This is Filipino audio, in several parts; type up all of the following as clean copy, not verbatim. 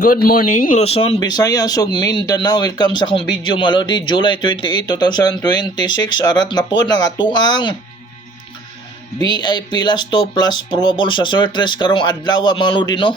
Good morning, Luzon, Visayas, ug Mindanao. Welcome sa akong video mga lodi. July 28, 2026. Arat na po ng atuang VIP last 2 plus probable sa surtres karong adlaw mga lodi no.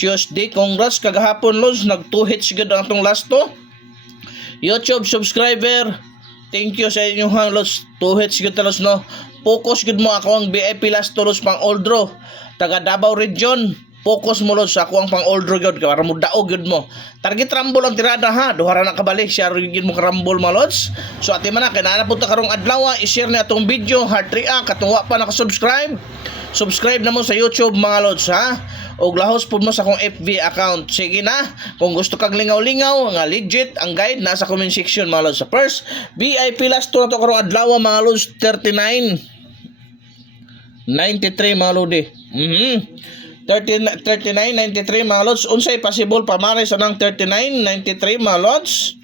Tuesday. Congrats kagahapon Lods. Nag-2 hits gud ang atong last 2. YouTube subscriber. Thank you sa inyong Lods. 2 hits gud talos no. Focus gud mo ako ang VIP last 2 Lods pang old draw. Taga Davao Region. Focus mo Lods sa ako ang pang old draw gyud para mo daog gyud mo. Target rumble ang tirada ha. Duha na kabalik share gyud mo ka rumble mga Lods. So ati man na kinahanglan punta karong adlaw i-share ni atong video, heart react katong wa pa naka-subscribe. Subscribe na mo sa YouTube mga Lods ha. Og lahos pud mo sa akong FB account. Sige na. Kung gusto kag lingaw-lingaw nga legit ang guide nasa comment section mga Lods. Sa first VIP last to na to karong adlaw mga Lods 39 93 mga lodi. 39.93 mga Lods. Unsay possible pamares anang 39.93 mga Lods?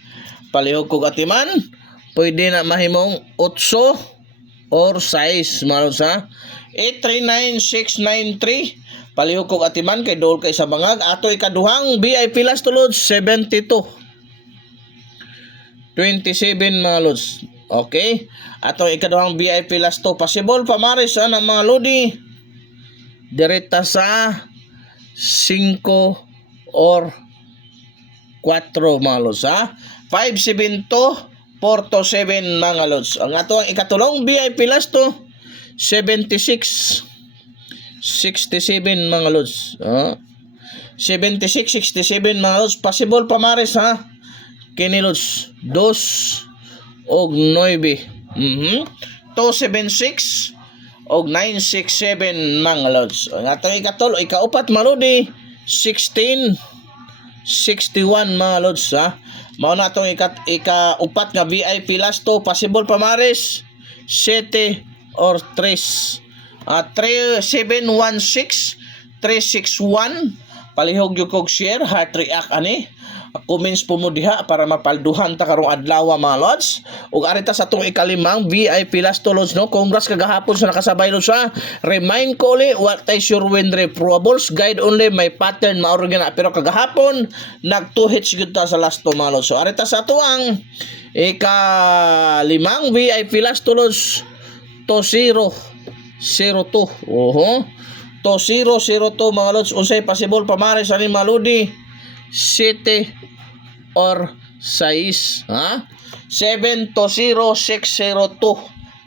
Palihog kog atiman. Pwede na mahimong 8 or 6 mga Lods ha. 839693. Palihog kog atiman kay dool kay sa bangag. Ato ikaduhang VIP last to Lods 72. 27 mga Lods. Okay. Ato ikaduhang VIP last to possible pamares anang mga lodi. Direta sa 5 or 4 mga Lods ha. 572 427 mga Lods. Ang ato ang ikatulong VIP last to 76 67 mga Lods. 76 67 mga Lods. Possible pamares ha. Kini Lods 2 og 9. 276 og 967 mga Lods. Ang atong ikatulo, ikaupat malodi 16 61 mga Lods ha. Mao na atong ikaupat nga VIP last to possible pamares 7 or 3. 3716 361 palihog gyud kog share heart react ani. Comments po mo diha para mapalduhan ta karong adlaw mga Lods. Ug arita sa atong ikalimang VIP last to Lods no. Congrats kagahapon sa nakasabay Lods ha. Remind ko uli what I sure win probables guide only may pattern mauro gina pero kagahapon nag 2 hits gyud ta sa last to mga Lods. So arita sa atuang ikalimang VIP last to Lods to 002. To 002 mga Lods. Unsay possible pamares ani mga lodi 7 or 6 ha. 7 to 0 602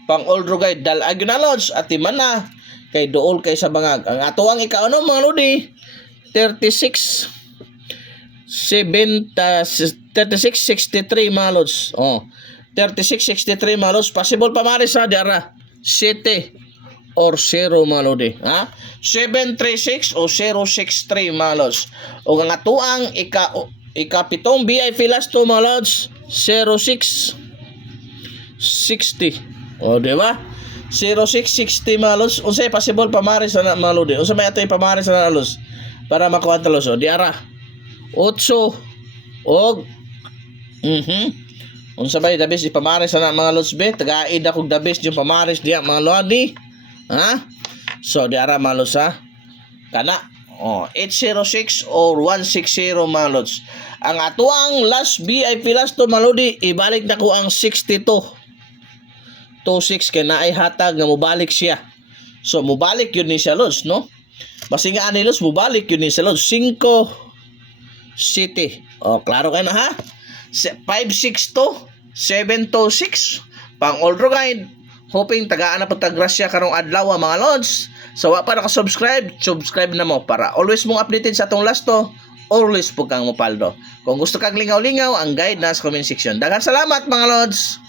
pang old draw guide dalag na Lods at man na kay dool kay sa bangag. Ang ato ang ikaano mga lodi 36 63 mga Lods. 3663 mga Lods. Possible pamares sa diara 7 or 0 mga lodi ha. 736 o 063 mga Lods. O ang atuang ikapitong VIP last to mga Lods 0660. O di ba? 0660 mga Lods. Unsay possible pamares na mga lodi. Unsa may ato ipamares na Lods para makuha ta Lods. O di ara 8 og unsa bay dabis ipamares na mga Lods be taga-id akong dabis yung pamares diya mga lodi ha. So di ara mga Lods ha. Kana 806 or 160 mga Lods. Ang atuang last VIP last to mga lodi ibalik na ko ang 62 26 kay naay hatag nga mobalik siya. So mobalik yun ni siya Lods no. Basi nga ani Lods mobalik yun ni siya Lods 5 City. Klaro kayo na ha. 562 726 pang old draw guide. Hoping tagaan na pagtagrasya karong adlaw mga Lods. So wa pa naka-subscribe, subscribe na mo para always mong updated sa atong last to. Always po kang mopaldo. Kung gusto kang lingaw-lingaw, ang guide na sa comment section. Daghang salamat mga Lods.